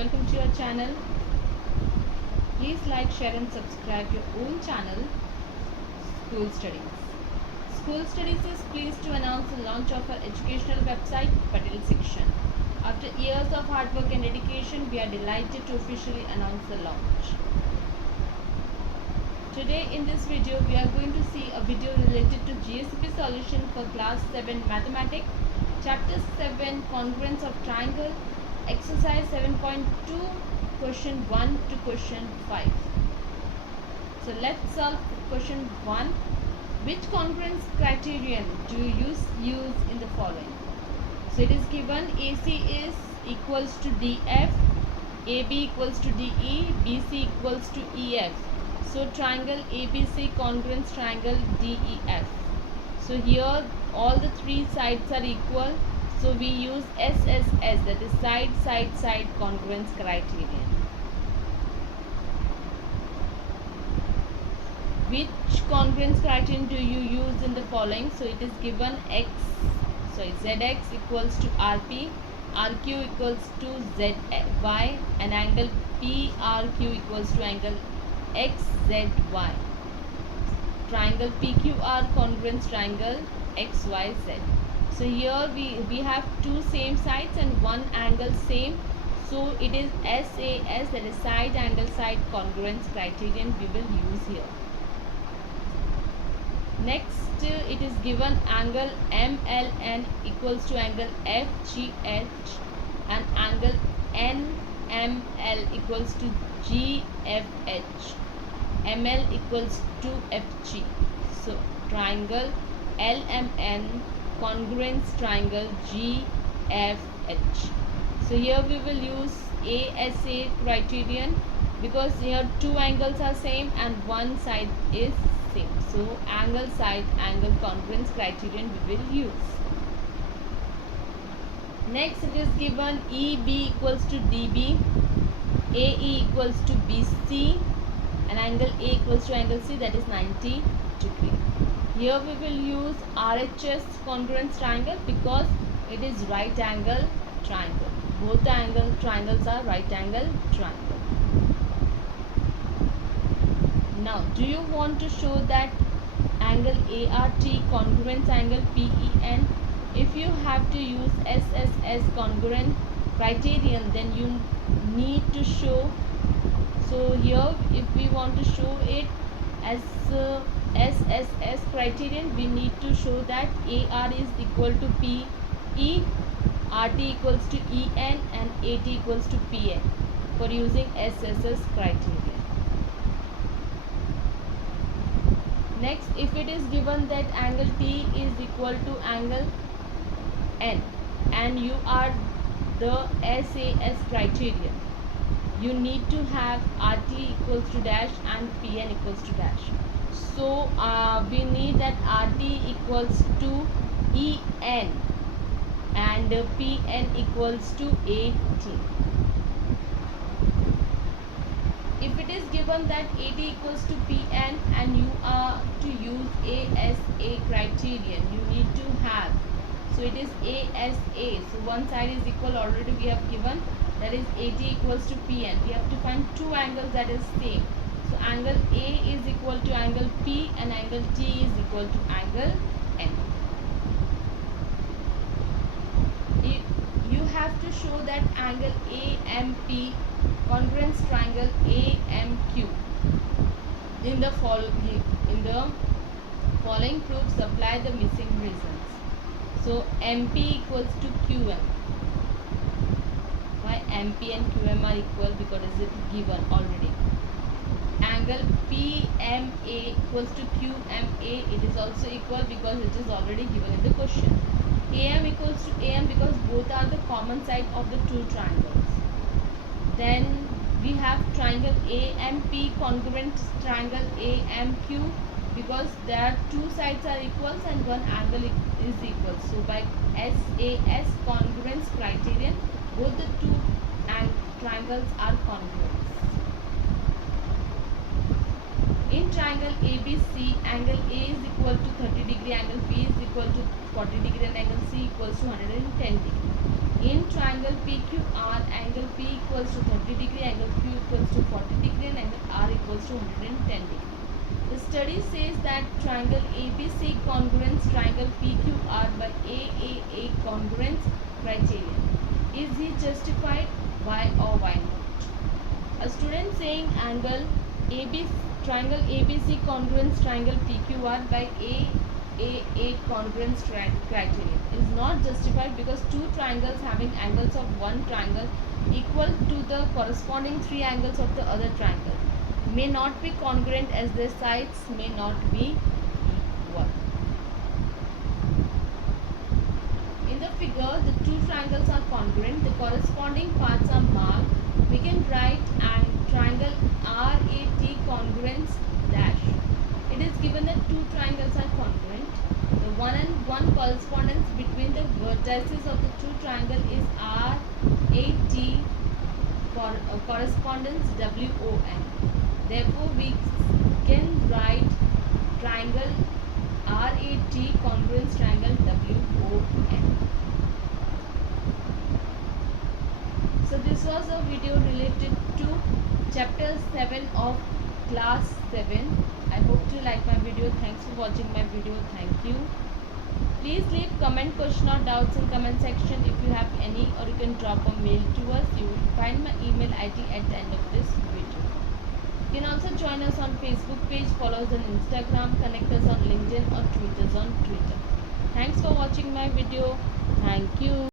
welcome to your channel. Please like, share and subscribe your own channel, School Studies. School Studies is pleased to announce the launch of our educational website, Patel Section. After years of hard work and dedication, we are delighted to officially announce the launch. Today in this video, we are going to see a video related to GSEB solution for Class 7 Mathematics, Chapter 7 Congruence of Triangles, Exercise 7.2, Question 1 to Question 5. So let's solve Question 1. Which congruence criterion do you use in the following? So it is given AC is equals to DF, AB equals to DE, BC equals to EF. So triangle ABC congruence triangle DEF. So here all the three sides are equal. So we use SSS, that is side congruence criterion. Which congruence criterion do you use in the following? So it is given ZX equals to RP, RQ equals to ZY, and angle PRQ equals to angle XZY. Triangle PQR congruence triangle XYZ. So here we have two same sides and one angle same. So it is SAS, that is side angle side congruence criterion we will use here. Next it is given angle MLN equals to angle FGH and angle NML equals to GFH. ML equals to FG. So triangle LMN congruence triangle GFH. So here we will use ASA criterion because here two angles are same and one side is same. So angle side angle congruence criterion we will use. Next it is given EB equals to DB, AE equals to BC, and angle A equals to angle C, that is 90 degree. Here we will use RHS congruence triangle because it is right angle triangle. Both the triangles are right angle triangle. Now do you want to show that angle ART congruence angle PEN? If you have to use SSS congruent criterion, then you need to show. So here if we want to show it as SSS criterion, we need to show that AR is equal to PE, RT equals to EN and AT equals to PN for using SSS criterion. Next, if it is given that angle T is equal to angle N and you are the SAS criterion, you need to have RT equals to dash and PN equals to dash. So we need that RT equals to EN and PN equals to AT. If it is given that AT equals to PN and you are to use ASA criterion, you need to have, so it is ASA, so one side is equal, already we have given, that is AT equals to PN. We have to find two angles that is same. So angle A is equal to angle P and angle T is equal to angle N. You have to show that angle AMP congruence triangle AMQ. In the following proofs, supply the missing reasons. So MP equals to QM. Why MP and QM are equal? Because it is given already. Angle PMA equals to QMA, it is also equal because it is already given in the question. AM equals to AM because both are the common side of the two triangles. Then we have triangle AMP congruent triangle AMQ because there are two sides are equals and one angle is equal. So by SAS congruence criterion, both the two triangles are congruent. In triangle ABC, angle A is equal to 30 degree, angle B is equal to 40 degree and angle C equals to 110 degree. In triangle PQR, angle P equals to 30 degree, angle Q equals to 40 degree, and angle R equals to 110 degree. The study says that triangle ABC congruence triangle PQR by AAA congruence criterion. Is he justified? Why or why not? A student saying angle ABC triangle ABC congruence triangle PQR by AAA congruence criterion is not justified because two triangles having angles of one triangle equal to the corresponding three angles of the other triangle may not be congruent as their sides may not be equal. In the figure, the two triangles are congruent. The corresponding parts are marked. We can write and triangle RAT congruence dash. It is given that two triangles are congruent. The one-on-one correspondence between the vertices of the two triangles is RAT correspondence WON. Therefore, we can write triangle RAT congruence triangle WON. So this was a video related to chapter 7 of class 7. I hope you like my video. Thanks for watching my video. Thank you. Please leave comment, question or doubts in comment section if you have any, or you can drop a mail to us. You will find my email ID at the end of this video. You can also join us on Facebook page, follow us on Instagram, connect us on LinkedIn or tweet us on Twitter. Thanks for watching my video. Thank you.